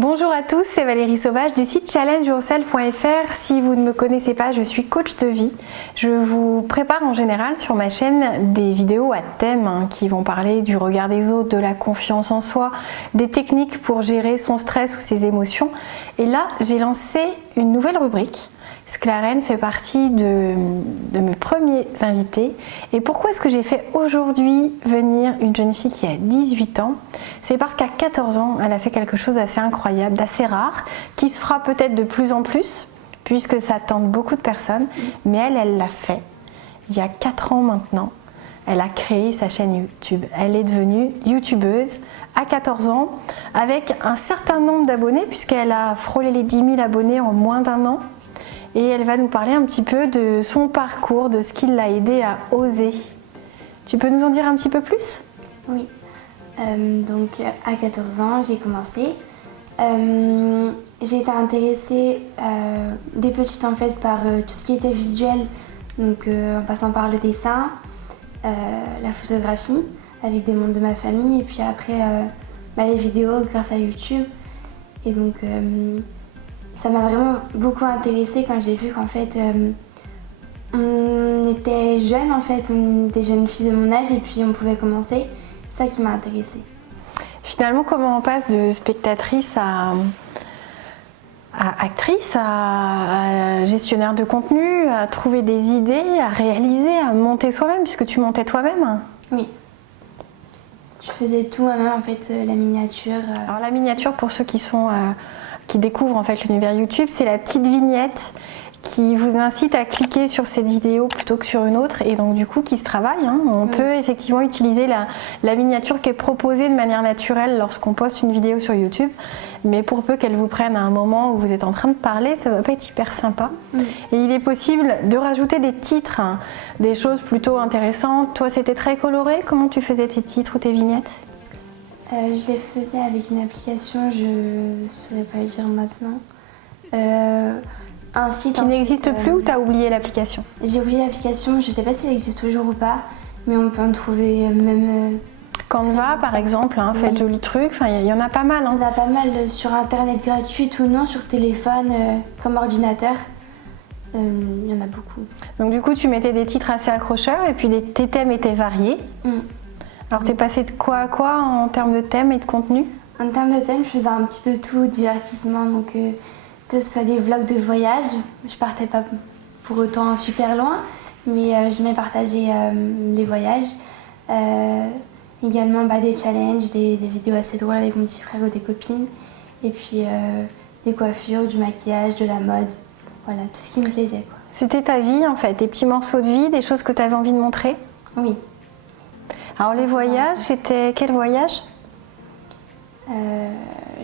Bonjour à tous, c'est Valérie Sauvage du site challengeyourself.fr. Si vous ne me connaissez pas, je suis coach de vie. Je vous prépare en général sur ma chaîne des vidéos à thème qui vont parler du regard des autres, de la confiance en soi, des techniques pour gérer son stress ou ses émotions. Et là, j'ai lancé une nouvelle rubrique. Sclaren fait partie de mes premiers invités. Et pourquoi est-ce que j'ai fait aujourd'hui venir une jeune fille qui a 18 ans? C'est parce qu'à 14 ans, elle a fait quelque chose d'assez incroyable, d'assez rare, qui se fera peut-être de plus en plus, puisque ça tente beaucoup de personnes. Mais elle l'a fait il y a 4 ans maintenant. Elle a créé sa chaîne YouTube. Elle est devenue youtubeuse à 14 ans, avec un certain nombre d'abonnés, puisqu'elle a frôlé les 10 000 abonnés en moins d'1 an. Et elle va nous parler un petit peu de son parcours, de ce qui l'a aidé à oser. Tu peux nous en dire un petit peu plus? Oui, donc à 14 ans j'ai commencé. J'ai été intéressée dès petite en fait par tout ce qui était visuel, donc en passant par le dessin, la photographie avec des membres de ma famille et puis après les vidéos grâce à YouTube. Et donc ça m'a vraiment beaucoup intéressée quand j'ai vu qu'en fait on était jeunes en fait, on était jeunes filles de mon âge et puis on pouvait commencer. C'est ça qui m'a intéressée. Finalement, comment on passe de spectatrice à actrice, à gestionnaire de contenu, à trouver des idées, à réaliser, à monter soi-même, puisque tu montais toi-même? Oui. Je faisais tout moi-même en fait, la miniature. Alors la miniature, pour ceux qui découvrent en fait l'univers YouTube, c'est la petite vignette qui vous incite à cliquer sur cette vidéo plutôt que sur une autre et donc du coup qui se travaille. On peut effectivement utiliser la miniature qui est proposée de manière naturelle lorsqu'on poste une vidéo sur YouTube, mais pour peu qu'elle vous prenne à un moment où vous êtes en train de parler, ça va pas être hyper sympa. Et il est possible de rajouter des titres, des choses plutôt intéressantes. Toi, c'était très coloré. Comment tu faisais tes titres ou tes vignettes? Je les faisais avec une application, je ne saurais pas le dire maintenant. Un site qui n'existe plus ou tu as oublié l'application? J'ai oublié l'application, je ne sais pas si elle existe toujours ou pas, mais on peut en trouver même... Canva par exemple, fait de jolis trucs, il y en a pas mal. Il y en a pas mal sur internet gratuit ou non, sur téléphone comme ordinateur. Il y en a beaucoup. Donc du coup tu mettais des titres assez accrocheurs et puis tes thèmes étaient variés. Alors t'es passé de quoi à quoi en termes de thèmes et de contenu? En termes de thèmes, je faisais un petit peu tout, divertissement, donc que ce soit des vlogs de voyage. Je partais pas pour autant super loin, mais j'aimais partager les voyages. Également des challenges, des vidéos assez drôles avec mon petit frère ou des copines. Et puis des coiffures, du maquillage, de la mode. Voilà, tout ce qui me plaisait, quoi. C'était ta vie en fait, des petits morceaux de vie, des choses que tu avais envie de montrer? Oui. Alors les voyages, c'était quel voyage?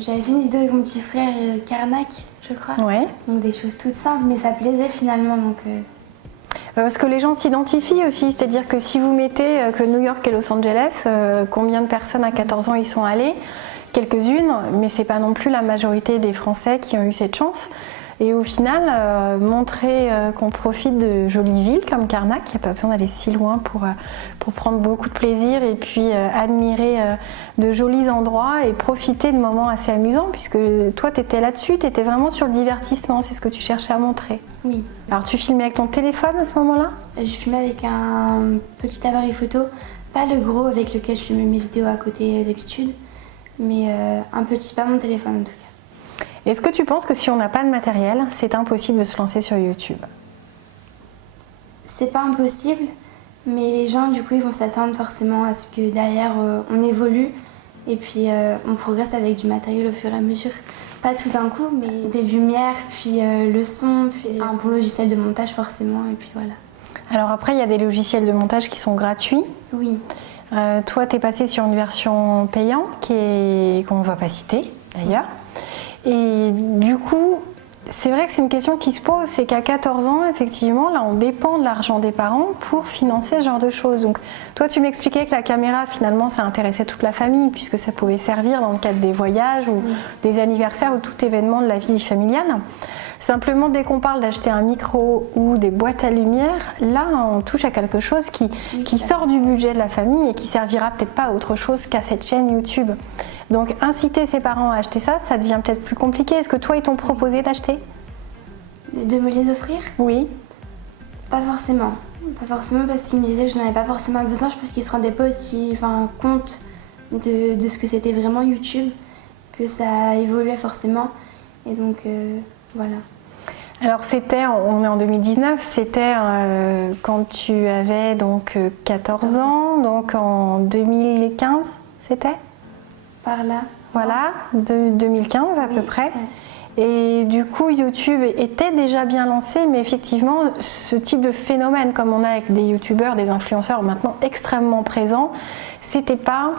J'avais fait une vidéo avec mon petit frère Karnak, je crois. Ouais. Donc des choses toutes simples, mais ça plaisait finalement. Donc, parce que les gens s'identifient aussi, c'est-à-dire que si vous mettez que New York et Los Angeles, combien de personnes à 14 ans y sont allées? Quelques-unes, mais c'est pas non plus la majorité des Français qui ont eu cette chance. Et au final, montrer qu'on profite de jolies villes comme Karnak, il n'y a pas besoin d'aller si loin pour prendre beaucoup de plaisir et puis admirer de jolis endroits et profiter de moments assez amusants, puisque toi tu étais là-dessus, tu étais vraiment sur le divertissement, c'est ce que tu cherchais à montrer. Oui. Alors tu filmais avec ton téléphone à ce moment-là? Je filmais avec un petit appareil photo, pas le gros avec lequel je filmais mes vidéos à côté d'habitude, mais un petit, pas mon téléphone en tout cas. Est-ce que tu penses que si on n'a pas de matériel, c'est impossible de se lancer sur YouTube? C'est pas impossible, mais les gens du coup ils vont s'attendre forcément à ce que derrière on évolue et puis on progresse avec du matériel au fur et à mesure. Pas tout d'un coup, mais des lumières, puis le son, puis un bon logiciel de montage forcément, et puis voilà. Alors après il y a des logiciels de montage qui sont gratuits. Oui. Toi tu es passé sur une version payante qu'on ne va pas citer d'ailleurs. Et du coup, c'est vrai que c'est une question qui se pose, c'est qu'à 14 ans, effectivement, là on dépend de l'argent des parents pour financer ce genre de choses. Donc toi tu m'expliquais que la caméra finalement ça intéressait toute la famille puisque ça pouvait servir dans le cadre des voyages ou des anniversaires ou tout événement de la vie familiale. Simplement dès qu'on parle d'acheter un micro ou des boîtes à lumière, là on touche à quelque chose qui sort du budget de la famille et qui servira peut-être pas à autre chose qu'à cette chaîne YouTube. Donc inciter ses parents à acheter ça, ça devient peut-être plus compliqué. Est-ce que toi, ils t'ont proposé d'acheter? De me les offrir? Oui. Pas forcément. Pas forcément parce qu'ils me disaient que je n'en avais pas forcément besoin. Je pense qu'ils ne se rendaient pas aussi compte de ce que c'était vraiment YouTube, que ça évoluait forcément. Et donc voilà. Alors on est en 2019, c'était quand tu avais donc 14 ans, donc en 2015, c'était? Par là. Voilà, 2015 à peu près. Ouais. Et du coup, YouTube était déjà bien lancé, mais effectivement, ce type de phénomène, comme on a avec des youtubeurs, des influenceurs maintenant extrêmement présents, c'était pas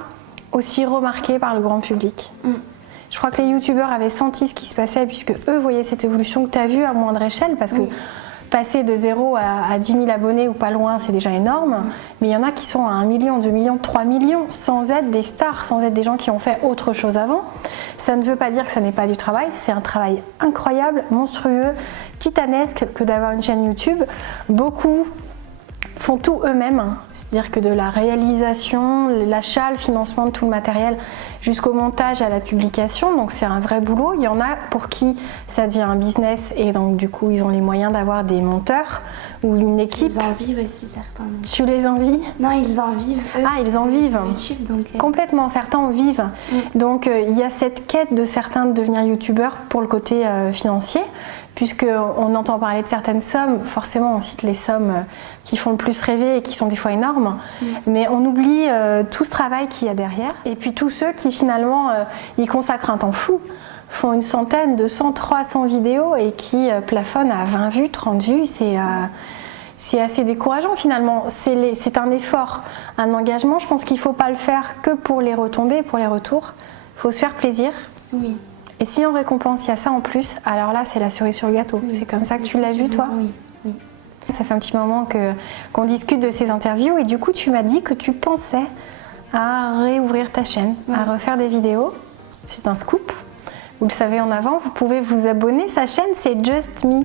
aussi remarqué par le grand public. Je crois que les youtubeurs avaient senti ce qui se passait, puisque eux voyaient cette évolution que tu as vue à moindre échelle, parce que passer de 0 à 10 000 abonnés ou pas loin, c'est déjà énorme. Mais il y en a qui sont à 1 million, 2 millions, 3 millions, sans être des stars, sans être des gens qui ont fait autre chose avant. Ça ne veut pas dire que ça n'est pas du travail, c'est un travail incroyable, monstrueux, titanesque que d'avoir une chaîne YouTube. Beaucoup font tout eux-mêmes, c'est-à-dire que de la réalisation, l'achat, le financement de tout le matériel jusqu'au montage à la publication, donc c'est un vrai boulot. Il y en a pour qui ça devient un business et donc du coup ils ont les moyens d'avoir des monteurs ou une équipe. Ils en vivent aussi certains. Tu les envies? Non, ils en vivent eux. Ah, ils en vivent. YouTube, donc, complètement, certains en vivent. Donc il y a cette quête de certains de devenir youtubeurs pour le côté financier, puisqu'on entend parler de certaines sommes, forcément on cite les sommes qui font le plus rêver et qui sont des fois énormes, mais on oublie tout ce travail qu'il y a derrière, et puis tous ceux qui finalement y consacrent un temps fou, font une centaine, 200, 300 vidéos et qui plafonnent à 20 vues, 30 vues, c'est assez décourageant finalement. C'est un effort, un engagement. Je pense qu'il ne faut pas le faire que pour les retombées, pour les retours. Il faut se faire plaisir. Oui. Et si en récompense il y a ça en plus, alors là c'est la cerise sur le gâteau. Oui. C'est comme ça que tu l'as vu toi? Oui. Ça fait un petit moment qu'on discute de ces interviews et du coup tu m'as dit que tu pensais à réouvrir ta chaîne, à refaire des vidéos. C'est un scoop. Vous le savez en avant, vous pouvez vous abonner. Sa chaîne c'est Just Me.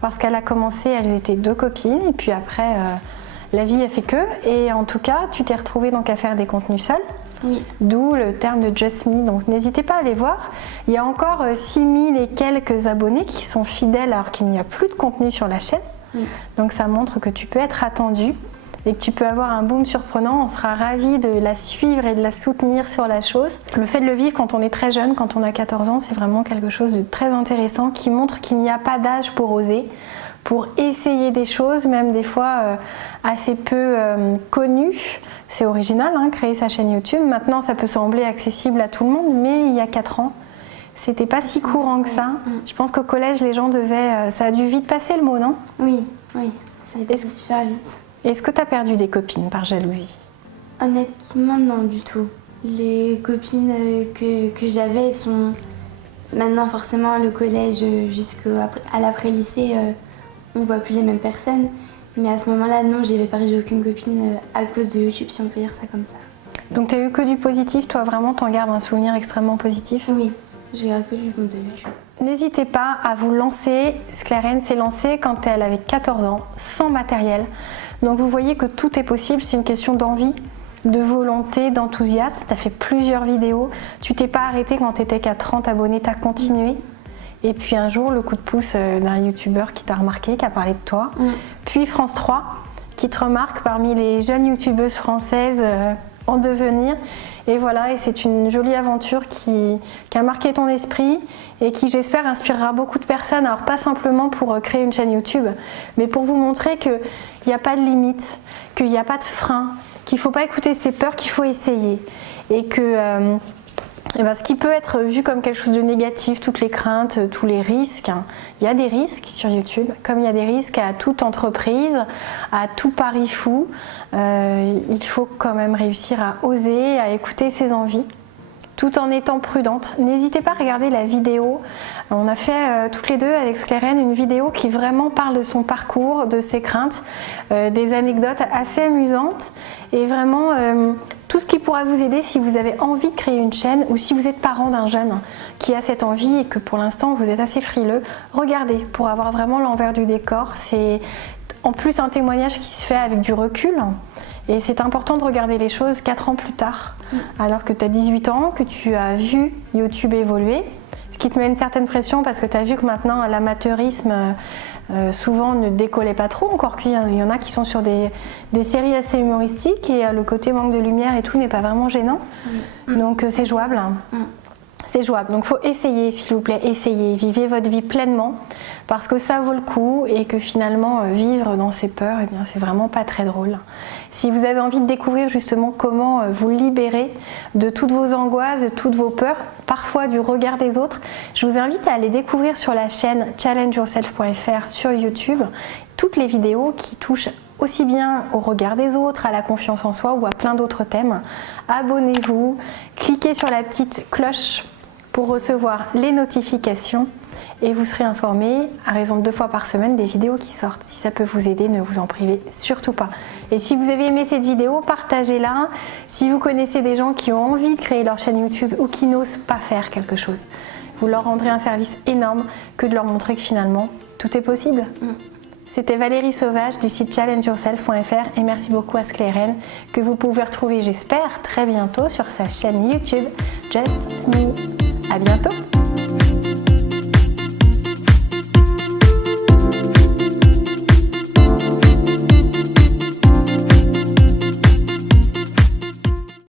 Parce qu'elle a commencé, elles étaient 2 copines et puis après la vie a fait que. Et en tout cas, tu t'es retrouvée donc à faire des contenus seule. Oui. D'où le terme de Just Me. Donc n'hésitez pas à aller voir. Il y a encore 6000 et quelques abonnés qui sont fidèles alors qu'il n'y a plus de contenu sur la chaîne. Donc ça montre que tu peux être attendu et que tu peux avoir un boom surprenant. On sera ravis de la suivre et de la soutenir sur la chose. Le fait de le vivre quand on est très jeune, quand on a 14 ans, c'est vraiment quelque chose de très intéressant qui montre qu'il n'y a pas d'âge pour oser, pour essayer des choses, même des fois assez peu connues. C'est original, créer sa chaîne YouTube. Maintenant, ça peut sembler accessible à tout le monde, mais il y a 4 ans, c'était pas si courant que ça. Je pense qu'au collège, les gens devaient... ça a dû vite passer le mot, non? Oui, ça a passé super vite. Est-ce que tu as perdu des copines par jalousie? Honnêtement, non du tout. Les copines que j'avais sont maintenant forcément le collège jusqu'à l'après-lycée, on voit plus les mêmes personnes. Mais à ce moment-là, non, j'avais perdu aucune copine à cause de YouTube, si on peut dire ça comme ça. Donc tu as eu que du positif, toi vraiment t'en gardes un souvenir extrêmement positif? Oui, je garde que du bon de YouTube. N'hésitez pas à vous lancer. Sclérène s'est lancée quand elle avait 14 ans, sans matériel. Donc vous voyez que tout est possible, c'est une question d'envie, de volonté, d'enthousiasme. Tu as fait plusieurs vidéos, tu t'es pas arrêtée quand tu étais qu'à 30 abonnés, tu as continué. Et puis un jour, le coup de pouce d'un youtubeur qui t'a remarqué, qui a parlé de toi. Puis France 3, qui te remarque parmi les jeunes youtubeuses françaises en devenir. Et voilà, et c'est une jolie aventure qui a marqué ton esprit et qui, j'espère, inspirera beaucoup de personnes. Alors pas simplement pour créer une chaîne YouTube, mais pour vous montrer qu'il n'y a pas de limite, qu'il n'y a pas de frein, qu'il ne faut pas écouter ses peurs, qu'il faut essayer. Et que ce qui peut être vu comme quelque chose de négatif, toutes les craintes, tous les risques, il y a des risques sur YouTube, comme il y a des risques à toute entreprise, à tout pari fou. Il faut quand même réussir à oser, à écouter ses envies, tout en étant prudente. N'hésitez pas à regarder la vidéo. On a fait toutes les deux avec Sclérène une vidéo qui vraiment parle de son parcours, de ses craintes, des anecdotes assez amusantes et vraiment tout ce qui pourra vous aider si vous avez envie de créer une chaîne ou si vous êtes parent d'un jeune qui a cette envie et que pour l'instant vous êtes assez frileux. Regardez pour avoir vraiment l'envers du décor. C'est en plus un témoignage qui se fait avec du recul Et c'est important de regarder les choses 4 ans plus tard, alors que tu as 18 ans, que tu as vu YouTube évoluer, ce qui te met une certaine pression parce que tu as vu que maintenant l'amateurisme souvent ne décollait pas trop, encore qu'il y en a qui sont sur des séries assez humoristiques et le côté manque de lumière et tout n'est pas vraiment gênant. Donc c'est jouable. C'est jouable, donc il faut essayer, s'il vous plaît, essayez, vivez votre vie pleinement parce que ça vaut le coup et que finalement vivre dans ses peurs, eh bien, c'est vraiment pas très drôle. Si vous avez envie de découvrir justement comment vous libérer de toutes vos angoisses, de toutes vos peurs, parfois du regard des autres, je vous invite à aller découvrir sur la chaîne challengeyourself.fr sur YouTube toutes les vidéos qui touchent aussi bien au regard des autres, à la confiance en soi ou à plein d'autres thèmes. Abonnez-vous, cliquez sur la petite cloche pour recevoir les notifications et vous serez informé à raison de 2 fois par semaine des vidéos qui sortent. Si ça peut vous aider, ne vous en privez surtout pas. Et si vous avez aimé cette vidéo, partagez-la. Si vous connaissez des gens qui ont envie de créer leur chaîne YouTube ou qui n'osent pas faire quelque chose, vous leur rendrez un service énorme que de leur montrer que finalement, tout est possible. C'était Valérie Sauvage du site challengeyourself.fr et merci beaucoup à Sclérène que vous pouvez retrouver, j'espère, très bientôt sur sa chaîne YouTube Just Me. À bientôt!